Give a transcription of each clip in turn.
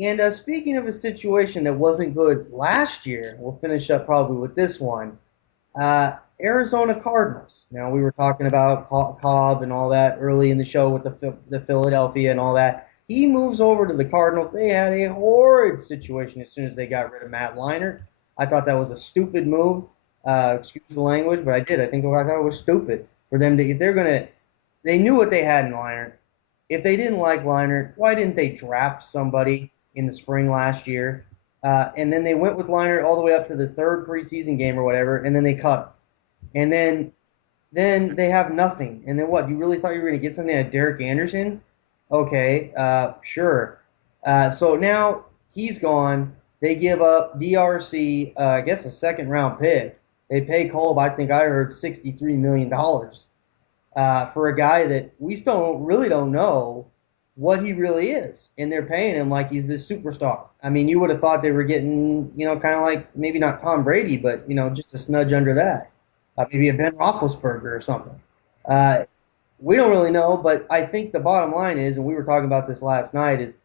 And speaking of a situation that wasn't good last year, we'll finish up probably with this one. Uh, Arizona Cardinals. Now we were talking about Kolb and all that early in the show with the Philadelphia and all that. He moves over to the Cardinals. They had a horrid situation as soon as they got rid of Matt Leinart. I thought that was a stupid move. Excuse the language, but I did. I thought it was stupid for them to. If they're gonna, they knew what they had in Leinart. If they didn't like Leinart, why didn't they draft somebody in the spring last year? And then they went with Leinart all the way up to the third preseason game or whatever, and then they cut him. And then they have nothing. And then what? You really thought you were going to get something like Derek Anderson? Okay, sure. So now he's gone. They give up DRC, I guess a second round pick. They pay Kolb, I think I heard $63 million for a guy that we still really don't know what he really is, and they're paying him like he's this superstar. I mean, you would have thought they were getting, kind of like maybe not Tom Brady, but just a smudge under that, maybe a Ben Roethlisberger or something. Uh, we don't really know, but I think the bottom line is, and we were talking about this last night, is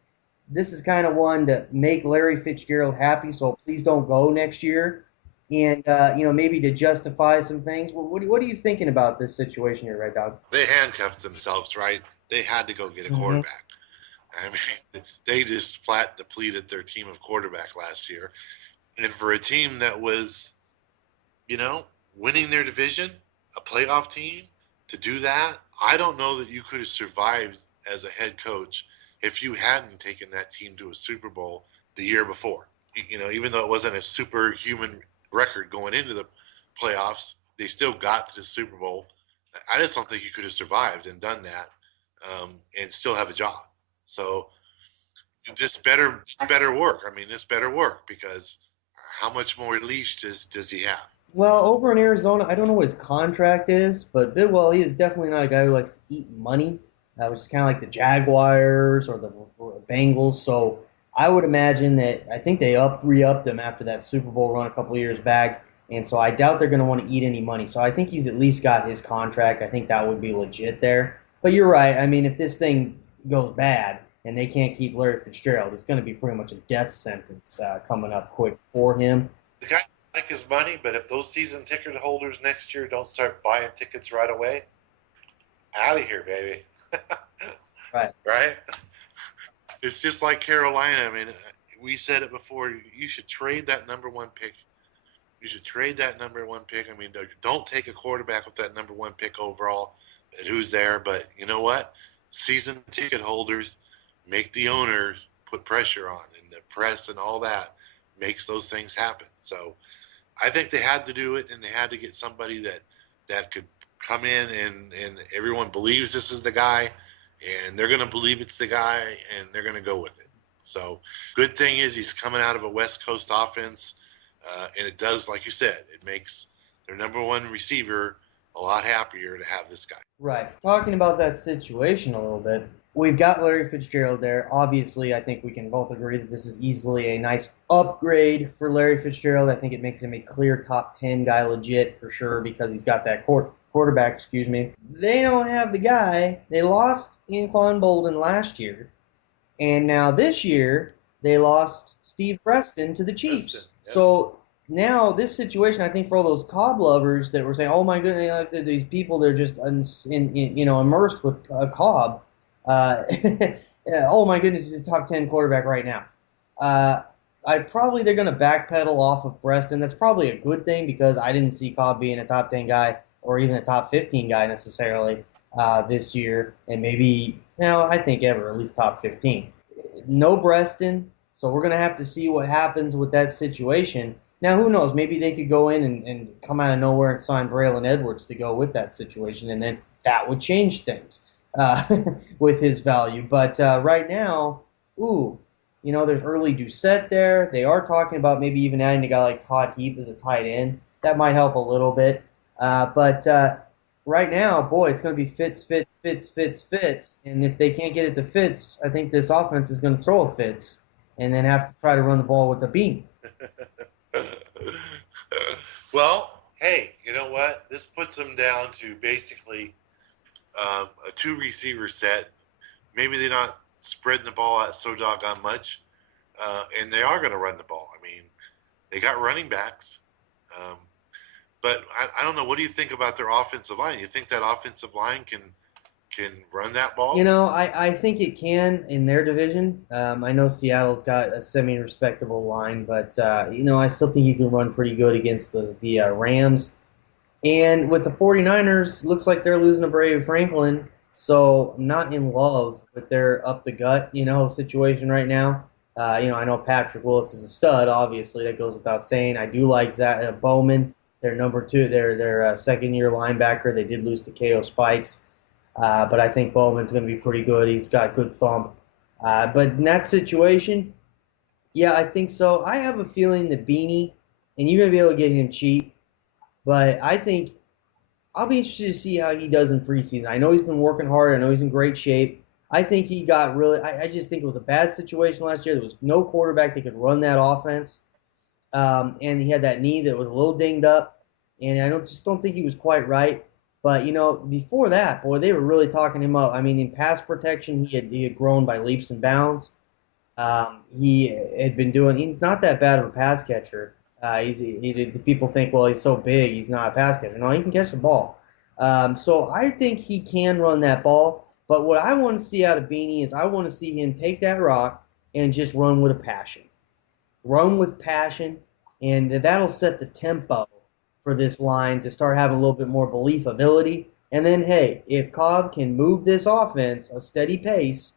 this is kind of one to make Larry Fitzgerald happy. So please don't go next year, and maybe to justify some things. What are you thinking about this situation here, right, Dog? They handcuffed themselves, right? They had to go get a Mm-hmm. quarterback. I mean, they just flat depleted their team of quarterback last year. And for a team that was, winning their division, a playoff team, to do that, I don't know that you could have survived as a head coach if you hadn't taken that team to a Super Bowl the year before. Even though it wasn't a superhuman record going into the playoffs, they still got to the Super Bowl. I just don't think you could have survived and done that and still have a job. So this better work. I mean, this better work because how much more leash does he have? Well, over in Arizona, I don't know what his contract is, but Bidwell, he is definitely not a guy who likes to eat money, which is kind of like the Jaguars or the Bengals. So I would imagine that I think they re-upped him after that Super Bowl run a couple of years back, and so I doubt they're going to want to eat any money. So I think he's at least got his contract. I think that would be legit there. But you're right. I mean, if this thing goes bad and they can't keep Larry Fitzgerald, it's going to be pretty much a death sentence coming up quick for him. The guy like his money, but if those season ticket holders next year don't start buying tickets right away, out of here, baby. Right. Right? It's just like Carolina. I mean, we said it before. You should trade that number one pick. You should trade that number one pick. I mean, don't take a quarterback with that number one pick overall. And who's there? But you know what? Season ticket holders make the owners put pressure on, and the press and all that makes those things happen. So I think they had to do it, and they had to get somebody that could come in and everyone believes this is the guy, and they're going to believe it's the guy, and they're going to go with it. So good thing is he's coming out of a West Coast offense, and it does, like you said, it makes their number one receiver a lot happier to have this guy. Right. Talking about that situation a little bit, we've got Larry Fitzgerald there. Obviously, I think we can both agree that this is easily a nice upgrade for Larry Fitzgerald. I think it makes him a clear top 10 guy legit for sure because he's got that quarterback, excuse me. They don't have the guy. They lost Anquan Bolden last year, and now this year they lost Steve Preston to the Preston, Chiefs. yep. So now this situation, I think, for all those Cobb lovers that were saying, "Oh my goodness, these people they're just immersed with Cobb." Oh my goodness, he's a top 10 quarterback right now. Uh, they're going to backpedal off of Preston. That's probably a good thing because I didn't see Cobb being a top 10 guy or even a top 15 guy necessarily this year, and maybe I think ever at least top 15. No Preston, so we're going to have to see what happens with that situation. Now, who knows? Maybe they could go in and come out of nowhere and sign Braylon Edwards to go with that situation, and then that would change things uh, with his value. But right now, ooh, there's early Doucette there. They are talking about maybe even adding a guy like Todd Heap as a tight end. That might help a little bit. But right now, boy, it's going to be Fitz, Fitz, Fitz, Fitz, Fitz. And if they can't get it to Fitz, I think this offense is going to throw a Fitz and then have to try to run the ball with a beam. Well, hey, you know what? This puts them down to basically a two receiver set. Maybe they're not spreading the ball out so doggone much, and they are going to run the ball. I mean, they got running backs. Um, but I don't know. What do you think about their offensive line? You think that offensive line can run that You ball? know, I think it can in their division. I know Seattle's got a semi-respectable line, but I still think you can run pretty good against the Rams. And with the 49ers, looks like they're losing to Brave Franklin, so I'm not in love with their up the gut, situation right now. I know Patrick Willis is a stud, obviously that goes without saying. I do like Bowman, their number two, their second year linebacker. They did lose to KO Spikes, but I think Bowman's going to be pretty good. He's got good thump. But in that situation, yeah, I think so. I have a feeling that Beanie, and you're going to be able to get him cheap, but I think I'll be interested to see how he does in preseason. I know he's been working hard. I know he's in great shape. I think he got really. I just think it was a bad situation last year. There was no quarterback that could run that offense, and he had that knee that was a little dinged up, and I just don't think he was quite right. But before that, boy, they were really talking him up. I mean, in pass protection, he had grown by leaps and bounds. He had been doing. He's not that bad of a pass catcher. People think, well, he's so big, he's not a pass catcher. No, he can catch the ball. So I think he can run that ball. But what I want to see out of Beanie is I want to see him take that rock and just run with a passion. Run with passion, and that'll set the tempo for this line to start having a little bit more belief ability. And then, hey, if Cobb can move this offense a steady pace,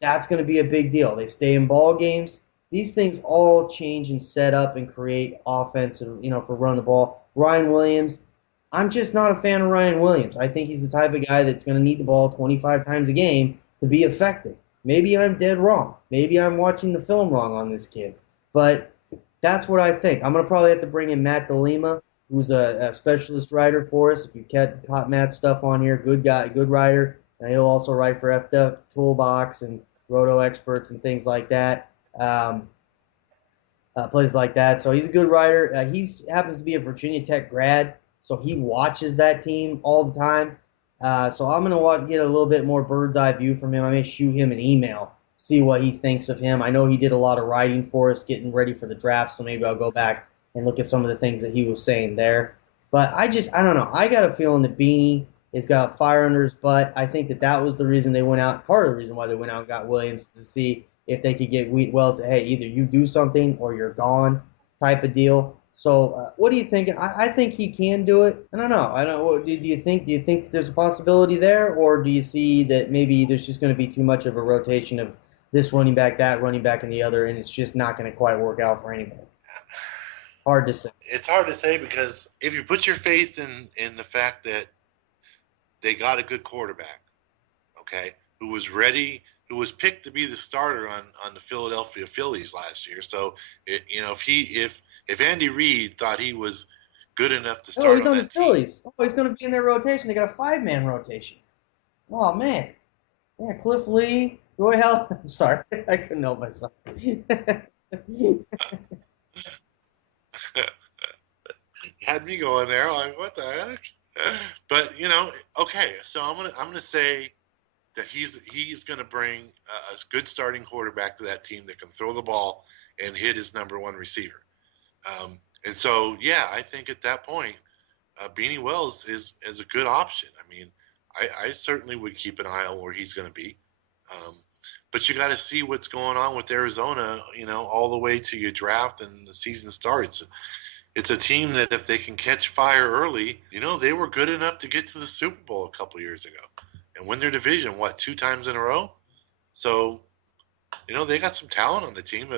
that's going to be a big deal. They stay in ball games. These things all change and set up and create offense, for running the ball. Ryan Williams, I'm just not a fan of Ryan Williams. I think he's the type of guy that's going to need the ball 25 times a game to be effective. Maybe I'm dead wrong. Maybe I'm watching the film wrong on this kid. But that's what I think. I'm going to probably have to bring in Matt DeLima, who's a specialist writer for us. If you caught Matt's stuff on here, good guy, good writer. And he'll also write for FDF Toolbox and Roto Experts and things like that, places like that. So he's a good writer. He happens to be a Virginia Tech grad, so he watches that team all the time. So I'm going to get a little bit more bird's eye view from him. I may shoot him an email, see what he thinks of him. I know he did a lot of writing for us getting ready for the draft, so maybe I'll go back and look at some of the things that he was saying there. But I don't know. I got a feeling that Beanie has got fire under his butt. I think that was the reason they went out, part of the reason why they went out and got Williams, to see if they could get Wells to, hey, either you do something or you're gone type of deal. So what do you think? I think he can do it. I don't know. I don't know. Do you think there's a possibility there, or do you see that maybe there's just going to be too much of a rotation of this running back, that running back, and the other, and it's just not going to quite work out for anybody? Hard to say. It's hard to say because if you put your faith in the fact that they got a good quarterback, okay, who was ready, who was picked to be the starter on the Philadelphia Phillies last year. So if Andy Reid thought he was good enough to Oh, start he's on on the that team, Phillies. Oh, he's going to be in their rotation. They got a five-man rotation. Oh, man. Yeah, Cliff Lee, Roy Hell. I'm sorry. I couldn't help myself. had me going there like, what the heck? But okay, so I'm gonna say that he's gonna bring a good starting quarterback to that team that can throw the ball and hit his number one receiver. And so, yeah, I think at that point, Beanie Wells is a good option. I mean, I certainly would keep an eye on where he's going to be. Um, but you got to see what's going on with Arizona, all the way to your draft and the season starts. It's a team that if they can catch fire early, they were good enough to get to the Super Bowl a couple years ago and win their division, two times in a row? So, they got some talent on the team.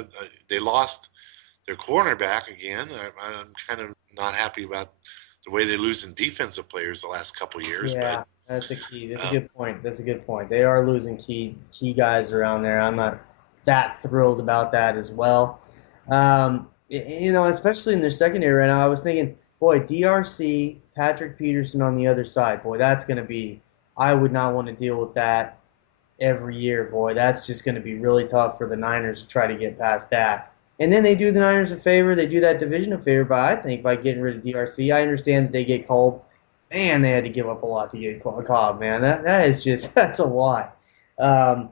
They lost their cornerback again. I'm kind of not happy about the way they lose in defensive players the last couple of years. Yeah, But that's a key. That's a good point. That's a good point. They are losing key guys around there. I'm not that thrilled about that as well. Especially in their secondary right now. I was thinking, boy, DRC, Patrick Peterson on the other side. Boy, that's going to be. I would not want to deal with that every year. Boy, that's just going to be really tough for the Niners to try to get past that. And then they do the Niners a favor. They do that division a favor, but I think by getting rid of DRC, I understand that they get Kolb. Man, they had to give up a lot to get Cobb, man. That is just that's a lot. Um,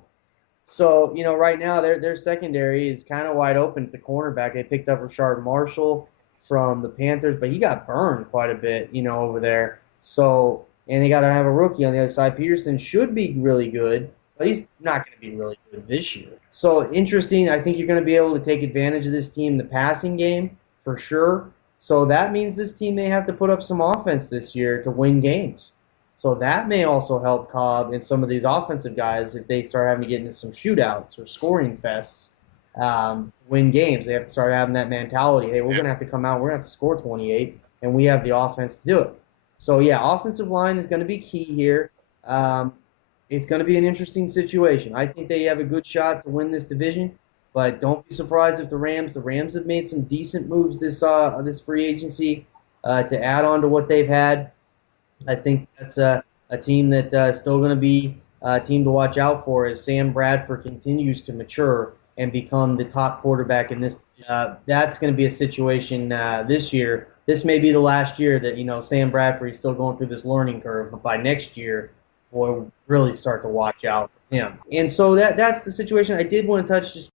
So, right now their secondary is kind of wide open at the cornerback. They picked up Rashard Marshall from the Panthers, but he got burned quite a bit, over there. So, and they got to have a rookie on the other side. Peterson should be really good, but he's not going to be really good this year. So, interesting. I think you're going to be able to take advantage of this team, the passing game, for sure. So that means this team may have to put up some offense this year to win games. So that may also help Cobb and some of these offensive guys if they start having to get into some shootouts or scoring fests, win games. They have to start having that mentality. Hey, we're Yeah. going to have to come out. We're going to have to score 28, and we have the offense to do it. So yeah, offensive line is going to be key here. Um, it's going to be an interesting situation. I think they have a good shot to win this division, but don't be surprised if the Rams have made some decent moves this free agency to add on to what they've had. I think that's a team that is still going to be a team to watch out for as Sam Bradford continues to mature and become the top quarterback in this. That's going to be a situation this year. This may be the last year that Sam Bradford is still going through this learning curve, but by next year, we'll really start to watch out for him. And so that's the situation. I did want to touch just